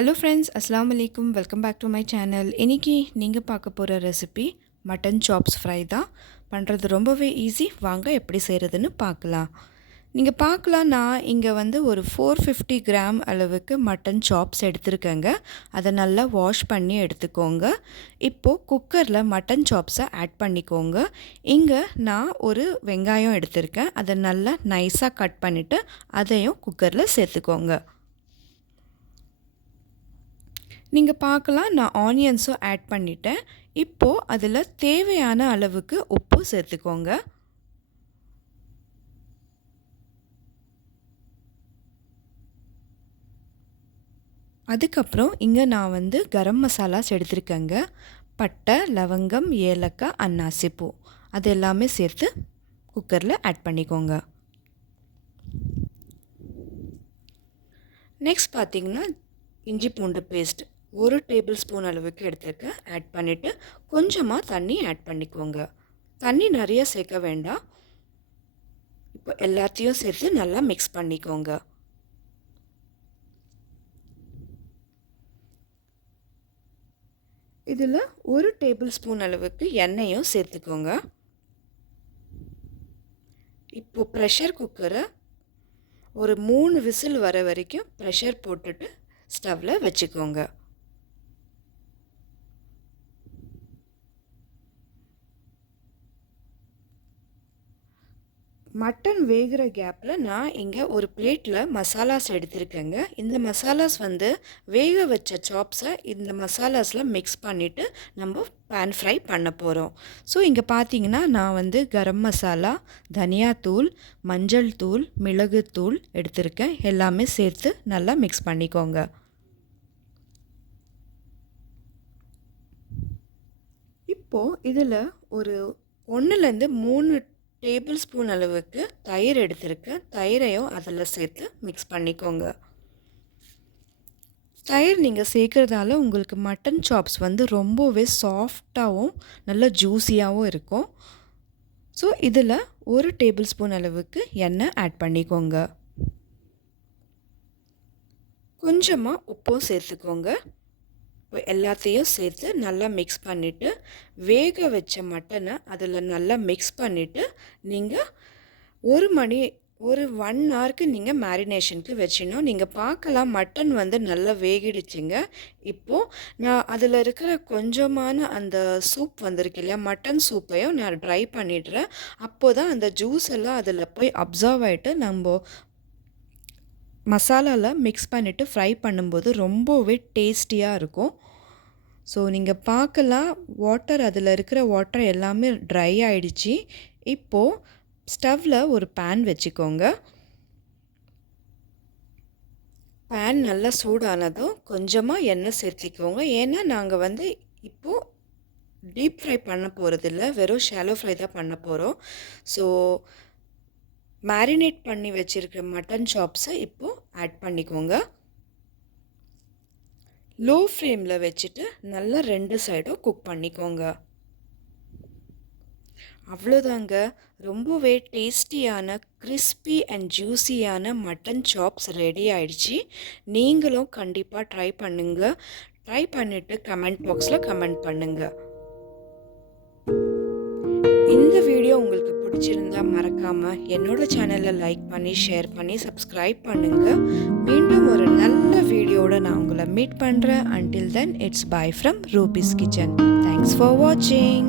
Hello friends, அஸ்ஸலாமு அலைக்கும். Welcome back to my channel. இன்றைக்கி நீங்கள் பார்க்க போகிற ரெசிபி மட்டன் சாப்ஸ் ஃப்ரை தான். பண்ணுறது ரொம்பவே ஈஸி. வாங்க எப்படி செய்கிறதுன்னு பார்க்கலாம். நீங்கள் பார்க்கலாம், நான் இங்கே ஒரு 450 கிராம் அளவுக்கு மட்டன் சாப்ஸ் எடுத்துருக்கேங்க. அதை நல்லா வாஷ் பண்ணி எடுத்துக்கோங்க. இப்போது குக்கரில் மட்டன் சாப்ஸை ஆட் பண்ணிக்கோங்க. இங்கே நான் ஒரு வெங்காயம் எடுத்திருக்கேன். அதை நல்லா நைஸாக கட் பண்ணிவிட்டு அதையும் குக்கரில் சேர்த்துக்கோங்க. நீங்கள் பார்க்கலாம், நான் ஆனியன்ஸும் ஆட் பண்ணிட்டேன். இப்போது அதில் தேவையான அளவுக்கு உப்பு சேர்த்துக்கோங்க. அதுக்கப்புறம் இங்கே நான் கரம் மசாலாஸ் எடுத்திருக்கேங்க. பட்டை, லவங்கம், ஏலக்காய், அன்னாசிப்பூ அது எல்லாமே சேர்த்து குக்கரில் ஆட் பண்ணிக்கோங்க. நெக்ஸ்ட் பார்த்திங்கன்னா, இஞ்சி பூண்டு பேஸ்ட் 1 டேபிள் ஸ்பூன் அளவுக்கு எடுத்துருக்கேன். ஆட் பண்ணிவிட்டு கொஞ்சமாக தண்ணி ஆட் பண்ணிக்கோங்க. தண்ணி நிறைய சேர்க்க வேண்டாம். இப்போ எல்லாத்தையும் சேர்த்து நல்லா மிக்ஸ் பண்ணிக்கோங்க. இதில் 1 டேபிள் ஸ்பூன் அளவுக்கு எண்ணெயும் சேர்த்துக்கோங்க. இப்போது ப்ரெஷர் குக்கரை ஒரு 3 விசில் வர வரைக்கும் ப்ரெஷர் போட்டுட்டு ஸ்டவ்வில் வச்சுக்கோங்க. மட்டன் வேகிற கேப்பில் நான் இங்கே ஒரு பிளேட்டில் மசாலாஸ் எடுத்திருக்கேங்க. இந்த மசாலாஸ் வேக வச்ச சாப்ஸை இந்த மசாலாஸில் மிக்ஸ் பண்ணிவிட்டு நம்ம பேன் ஃப்ரை பண்ண போகிறோம். ஸோ இங்கே பார்த்தீங்கன்னா, நான் கரம் மசாலா, தனியாத்தூள், மஞ்சள் தூள், மிளகுத்தூள் எடுத்திருக்கேன். எல்லாமே சேர்த்து நல்லா மிக்ஸ் பண்ணிக்கோங்க. இப்போது இதில் ஒரு 1லேருந்து 3 டேபிள் ஸ்பூன் அளவுக்கு தயிர் எடுத்திருக்கேன். தயிரையும் அதில் சேர்த்து மிக்ஸ் பண்ணிக்கோங்க. தயிர் நீங்கள் சேர்க்குறதால உங்களுக்கு மட்டன் சாப்ஸ் ரொம்பவே சாஃப்டாகவும் நல்ல ஜூஸியாகவும் இருக்கும். ஸோ இதில் 1 டேபிள் ஸ்பூன் அளவுக்கு எண்ணெய் ஆட் பண்ணிக்கோங்க. கொஞ்சமாக உப்பும் சேர்த்துக்கோங்க. இப்போ எல்லாத்தையும் சேர்த்து நல்லா மிக்ஸ் பண்ணிவிட்டு வேக வச்ச மட்டனை அதில் நல்லா மிக்ஸ் பண்ணிவிட்டு நீங்கள் ஒரு 1 ஹவருக்கு நீங்கள் மேரினேஷனுக்கு வச்சிடணும். நீங்கள் பார்க்கலாம், மட்டன் நல்லா வேகிடுச்சுங்க. இப்போது நான் அதில் இருக்கிற கொஞ்சமான அந்த சூப் வந்திருக்கு இல்லையா, மட்டன் சூப்பையும் நான் ட்ரை பண்ணிடுறேன். அப்போ தான் அந்த ஜூஸ் எல்லாம் அதில் போய் அப்சர்வ் ஆகிட்டு நம்ம மசாலாவில் மிக்ஸ் பண்ணிவிட்டு ஃப்ரை பண்ணும்போது ரொம்பவே டேஸ்டியாக இருக்கும். ஸோ நீங்கள் பார்க்கலாம், அதில் இருக்கிற வாட்டர் எல்லாமே ட்ரை ஆகிடுச்சு. இப்போது ஸ்டவ்வில் ஒரு பேன் வச்சுக்கோங்க. பேன் நல்லா சூடானதும் கொஞ்சமாக எண்ணெய் சேர்த்திக்கோங்க. ஏன்னா நாங்கள் இப்போது டீப் ஃப்ரை பண்ண போகிறதில்ல, வெறும் ஷாலோ ஃப்ரை தான் பண்ண போகிறோம். ஸோ மேரினேட் பண்ணி வச்சுருக்கிற மட்டன் சாப்ஸை இப்போது ஆட் பண்ணிக்கோங்க. லோ ஃப்ளேமில் வச்சுட்டு நல்லா 2 சைடும் குக் பண்ணிக்கோங்க. அவ்வளோதாங்க, ரொம்பவே டேஸ்டியான கிறிஸ்பி அண்ட் ஜூஸியான மட்டன் சாப்ஸ் ரெடி ஆயிடுச்சு. நீங்களும் கண்டிப்பாக ட்ரை பண்ணுங்கள். ட்ரை பண்ணிவிட்டு கமெண்ட் பாக்ஸில் கமெண்ட் பண்ணுங்கள். இந்த வீடியோ உங்களுக்கு பிடிச்சிருந்தா மறக்காமல் என்னோட சேனலை லைக் பண்ணி, ஷேர் பண்ணி, சப்ஸ்கிரைப் பண்ணுங்கள். மீண்டும் ஒரு நல்ல வீடியோட நான் உங்களை மீட் பண்ணுறேன். Until then, it's bye from Ruby's Kitchen. Thanks for watching.